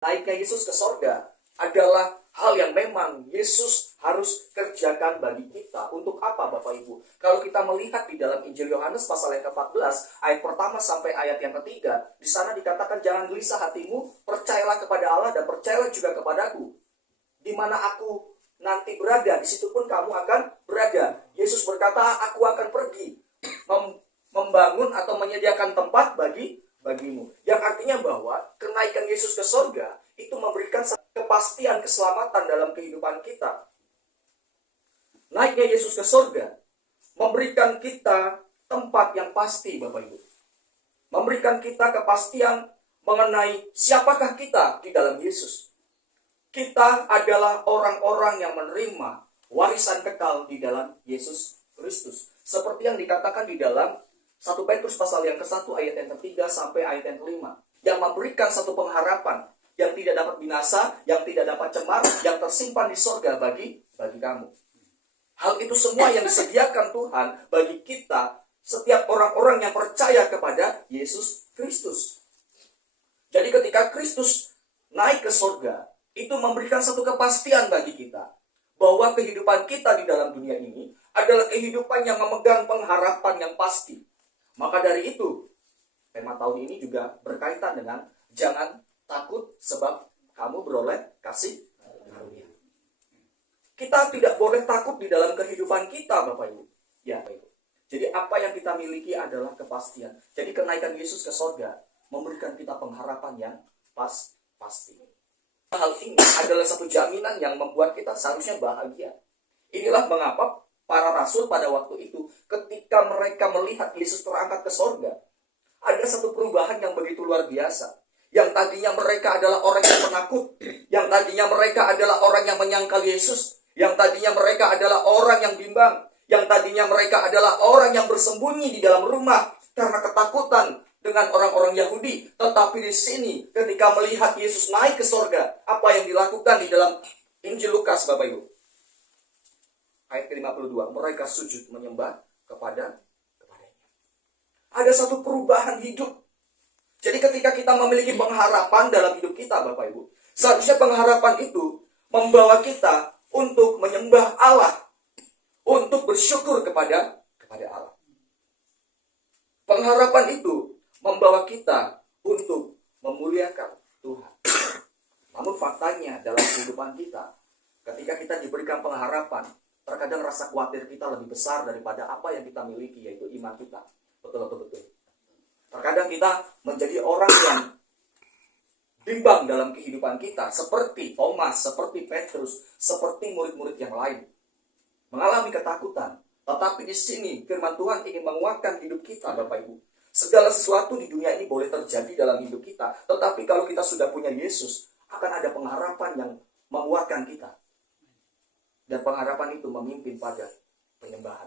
Naiknya Yesus ke sorga adalah hal yang memang Yesus harus kerjakan bagi kita. Untuk apa Bapak Ibu? Kalau kita melihat di dalam Injil Yohanes pasal yang ke-14, ayat pertama sampai ayat yang ketiga, di sana dikatakan, jangan gelisah hatimu, percayalah kepada Allah dan percayalah juga kepadaku. Di mana aku nanti berada, di situ pun kamu akan berada. Yesus berkata, aku akan pergi membangun atau menyediakan tempat bagimu. Yang artinya bahwa kenaikan Yesus ke sorga itu memberikan kepastian keselamatan dalam kehidupan kita. Naiknya Yesus ke sorga memberikan kita tempat yang pasti, Bapak Ibu. Memberikan kita kepastian mengenai siapakah kita di dalam Yesus. Kita adalah orang-orang yang menerima warisan kekal di dalam Yesus Kristus. Seperti yang dikatakan di dalam 1 Petrus pasal yang ke-1 ayat yang ke-3 sampai ayat yang ke-5. Yang memberikan satu pengharapan yang tidak dapat binasa, yang tidak dapat cemar, yang tersimpan di sorga bagi kamu. Hal itu semua yang disediakan Tuhan bagi kita, setiap orang-orang yang percaya kepada Yesus Kristus. Jadi ketika Kristus naik ke sorga, itu memberikan satu kepastian bagi kita, bahwa kehidupan kita di dalam dunia ini adalah kehidupan yang memegang pengharapan yang pasti. Maka dari itu, tema tahun ini juga berkaitan dengan jangan takut sebab kamu beroleh kasih karunia. Kita tidak boleh takut di dalam kehidupan kita, Bapak Ibu. Ya, Bapak Ibu. Jadi apa yang kita miliki adalah kepastian. Jadi kenaikan Yesus ke sorga memberikan kita pengharapan yang pasti. Hal ini adalah satu jaminan yang membuat kita seharusnya bahagia. Inilah mengapa para rasul pada waktu itu, ketika mereka melihat Yesus terangkat ke sorga, ada satu perubahan yang begitu luar biasa. Yang tadinya mereka adalah orang yang penakut, yang tadinya mereka adalah orang yang menyangkal Yesus, yang tadinya mereka adalah orang yang bimbang, yang tadinya mereka adalah orang yang bersembunyi di dalam rumah karena ketakutan dengan orang-orang Yahudi. Tetapi di sini ketika melihat Yesus naik ke sorga, apa yang dilakukan di dalam Injil Lukas, Bapak Ibu? Ayat ke-52, mereka sujud menyembah kepadanya. Ada satu perubahan hidup. Jadi ketika kita memiliki pengharapan dalam hidup kita, Bapak Ibu, seharusnya pengharapan itu membawa kita untuk menyembah Allah, untuk bersyukur kepada Allah. Pengharapan itu membawa kita untuk memuliakan Tuhan. Namun faktanya dalam kehidupan kita, ketika kita diberikan pengharapan, terkadang rasa khawatir kita lebih besar daripada apa yang kita miliki, yaitu iman kita. Betul. Terkadang kita menjadi orang yang bimbang dalam kehidupan kita, seperti Thomas, seperti Petrus, seperti murid-murid yang lain. Mengalami ketakutan. Tetapi di sini firman Tuhan ingin menguatkan hidup kita, Bapak Ibu. Segala sesuatu di dunia ini boleh terjadi dalam hidup kita. Tetapi kalau kita sudah punya Yesus, akan ada pengharapan yang menguatkan kita. Dan pengharapan itu memimpin pada penyembahan.